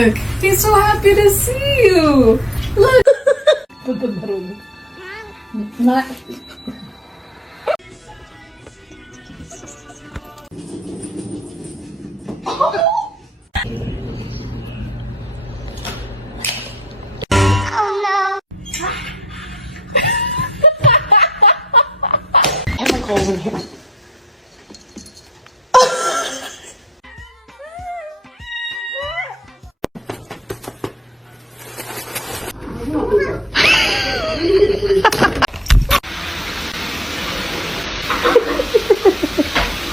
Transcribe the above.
Look, he's so happy to see you. Look. Not. Chemicals in here.